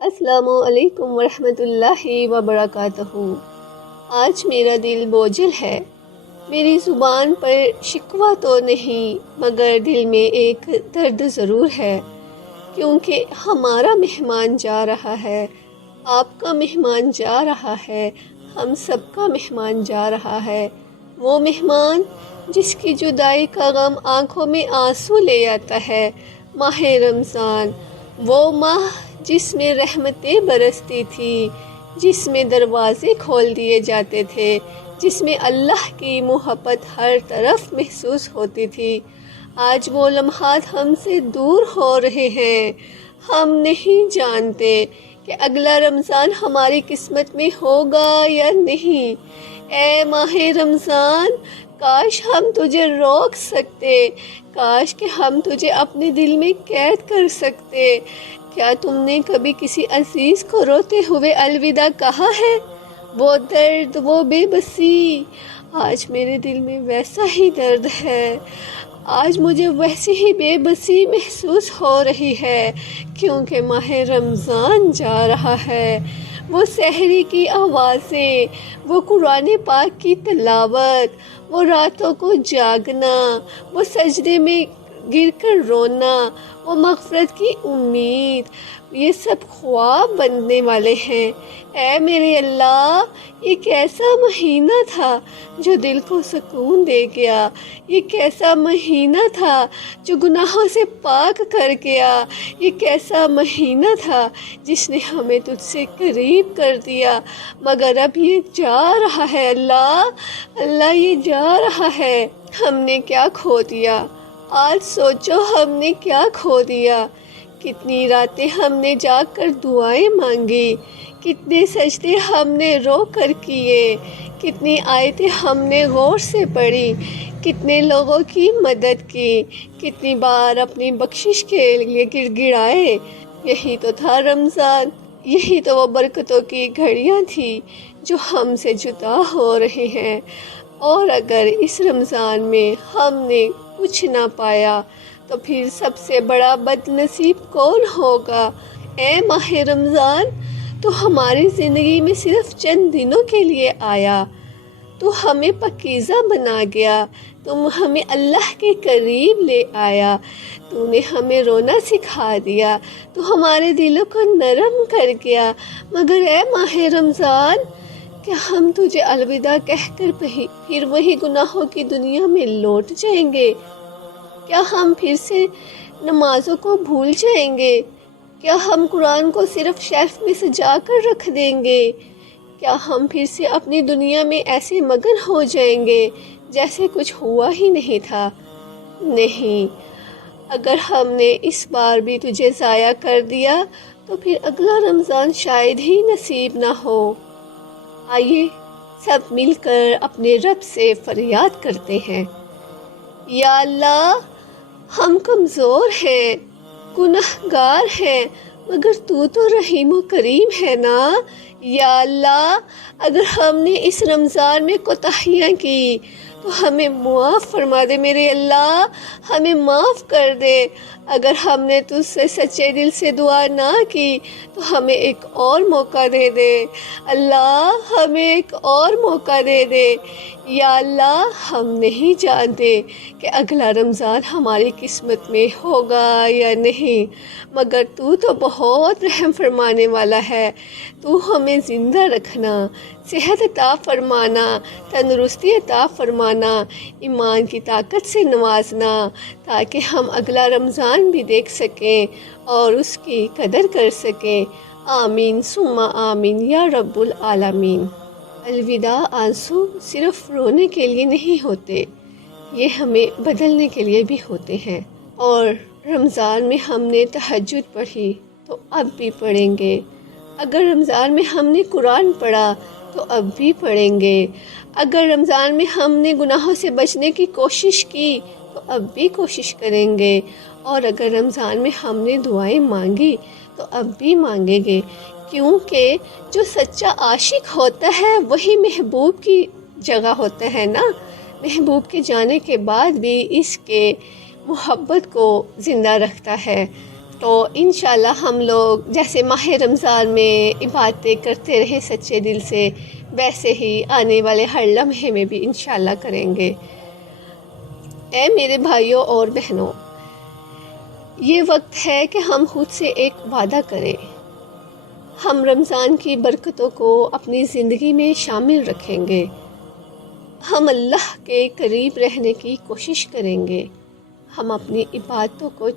السلام علیکم ورحمۃ اللہ وبرکاتہ۔ آج میرا دل بوجھل ہے، میری زبان پر شکوہ تو نہیں مگر دل میں ایک درد ضرور ہے، کیونکہ ہمارا مہمان جا رہا ہے، آپ کا مہمان جا رہا ہے، ہم سب کا مہمان جا رہا ہے۔ وہ مہمان جس کی جدائی کا غم آنکھوں میں آنسو لے آتا ہے، ماہ رمضان، وہ ماہ جس میں رحمتیں برستی تھی، جس میں دروازے کھول دیے جاتے تھے، جس میں اللہ کی محبت ہر طرف محسوس ہوتی تھی۔ آج وہ لمحات ہم سے دور ہو رہے ہیں۔ ہم نہیں جانتے کہ اگلا رمضان ہماری قسمت میں ہوگا یا نہیں۔ اے ماہ رمضان، کاش ہم تجھے روک سکتے، کاش کہ ہم تجھے اپنے دل میں قید کر سکتے۔ کیا تم نے کبھی کسی عزیز کو روتے ہوئے الوداع کہا ہے؟ وہ درد، وہ بے بسی، آج میرے دل میں ویسا ہی درد ہے۔ آج مجھے ویسی ہی بے بسی محسوس ہو رہی ہے، کیونکہ ماہ رمضان جا رہا ہے۔ وہ سحری کی آوازیں، وہ قرآن پاک کی تلاوت، وہ راتوں کو جاگنا، وہ سجدے میں گر کر رونا، وہ مغفرت کی امید، یہ سب خواب بننے والے ہیں۔ اے میرے اللہ، یہ کیسا مہینہ تھا جو دل کو سکون دے گیا، یہ کیسا مہینہ تھا جو گناہوں سے پاک کر گیا، یہ کیسا مہینہ تھا جس نے ہمیں تجھ سے قریب کر دیا، مگر اب یہ جا رہا ہے۔ اللہ یہ جا رہا ہے۔ ہم نے کیا کھو دیا؟ آج سوچو ہم نے کیا کھو دیا۔ کتنی راتیں ہم نے جاگ کر دعائیں مانگی، کتنے سجدے ہم نے رو کر کیے، کتنی آیتیں ہم نے غور سے پڑھی، کتنے لوگوں کی مدد کی، کتنی بار اپنی بخشش کے لیے گڑ گڑائے۔ یہی تو تھا رمضان، یہی تو وہ برکتوں کی گھڑیاں تھی جو ہم سے جدا ہو رہی ہیں۔ اور اگر اس رمضان میں ہم نے کچھ نہ پایا تو پھر سب سے بڑا بد نصیب کون ہوگا؟ اے ماہ رمضان، تو ہماری زندگی میں صرف چند دنوں کے لیے آیا، تو ہمیں پاکیزہ بنا گیا، تم ہمیں اللہ کے قریب لے آیا، تو نے ہمیں رونا سکھا دیا، تو ہمارے دلوں کو نرم کر گیا، مگر اے ماہ رمضان، کیا ہم تجھے الوداع کہہ کر پھر وہی گناہوں کی دنیا میں لوٹ جائیں گے؟ کیا ہم پھر سے نمازوں کو بھول جائیں گے؟ کیا ہم قرآن کو صرف شیلف میں سجا کر رکھ دیں گے؟ کیا ہم پھر سے اپنی دنیا میں ایسے مگن ہو جائیں گے جیسے کچھ ہوا ہی نہیں تھا؟ نہیں، اگر ہم نے اس بار بھی تجھے ضائع کر دیا تو پھر اگلا رمضان شاید ہی نصیب نہ ہو۔ آئیے سب مل کر اپنے رب سے فریاد کرتے ہیں۔ یا اللہ، ہم کمزور ہیں، گنہگار ہیں، مگر تو رحیم و کریم ہے نا۔ یا اللہ، اگر ہم نے اس رمضان میں کوتاہیاں کی تو ہمیں معاف فرما دے میرے اللہ، ہمیں معاف کر دے۔ اگر ہم نے تجھ سے سچے دل سے دعا نہ کی تو ہمیں ایک اور موقع دے دے اللہ، ہمیں ایک اور موقع دے دے۔ یا اللہ، ہم نہیں جانتے کہ اگلا رمضان ہماری قسمت میں ہوگا یا نہیں، مگر تو بہت رحم فرمانے والا ہے۔ تو ہمیں زندہ رکھنا، صحت عطا فرمانا، تندرستی عطا فرمانا، ایمان کی طاقت سے نوازنا، تاکہ ہم اگلا رمضان بھی دیکھ سکیں اور اس کی قدر کر سکیں۔ آمین ثم آمین یا رب العالمین۔ الوداع آنسو صرف رونے کے لیے نہیں ہوتے، یہ ہمیں بدلنے کے لیے بھی ہوتے ہیں۔ اور رمضان میں ہم نے تہجد پڑھی تو اب بھی پڑھیں گے، اگر رمضان میں ہم نے قرآن پڑھا تو اب بھی پڑھیں گے، اگر رمضان میں ہم نے گناہوں سے بچنے کی کوشش کی تو اب بھی کوشش کریں گے، اور اگر رمضان میں ہم نے دعائیں مانگی تو اب بھی مانگیں گے، کیونکہ جو سچا عاشق ہوتا ہے وہی محبوب کی جگہ ہوتا ہے نا۔ محبوب کے جانے کے بعد بھی اس کے محبت کو زندہ رکھتا ہے۔ تو انشاءاللہ ہم لوگ جیسے ماہ رمضان میں عبادتیں کرتے رہیں سچے دل سے، ویسے ہی آنے والے ہر لمحے میں بھی انشاءاللہ کریں گے۔ اے میرے بھائیوں اور بہنوں، یہ وقت ہے کہ ہم خود سے ایک وعدہ کریں۔ ہم رمضان کی برکتوں کو اپنی زندگی میں شامل رکھیں گے، ہم اللہ کے قریب رہنے کی کوشش کریں گے، ہم اپنی عبادتوں کو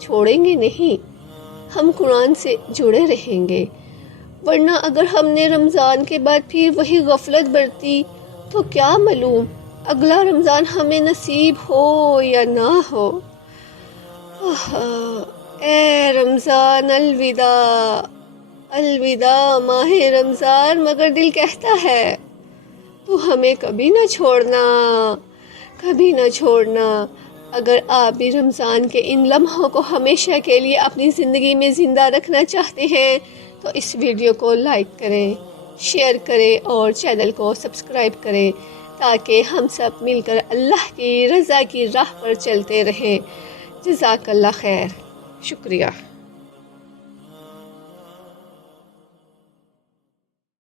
چھوڑیں گے نہیں، ہم قرآن سے جڑے رہیں گے، ورنہ اگر ہم نے رمضان کے بعد پھر وہی غفلت برتی تو کیا معلوم اگلا رمضان ہمیں نصیب ہو یا نہ ہو۔ اے رمضان الوداع، الوداع ماہ رمضان، مگر دل کہتا ہے تو ہمیں کبھی نہ چھوڑنا، کبھی نہ چھوڑنا۔ اگر آپ بھی رمضان کے ان لمحوں کو ہمیشہ کے لیے اپنی زندگی میں زندہ رکھنا چاہتے ہیں تو اس ویڈیو کو لائک کریں، شیئر کریں اور چینل کو سبسکرائب کریں تاکہ ہم سب مل کر اللہ کی رضا کی راہ پر چلتے رہیں۔ جزاک اللہ خیر، شکریہ۔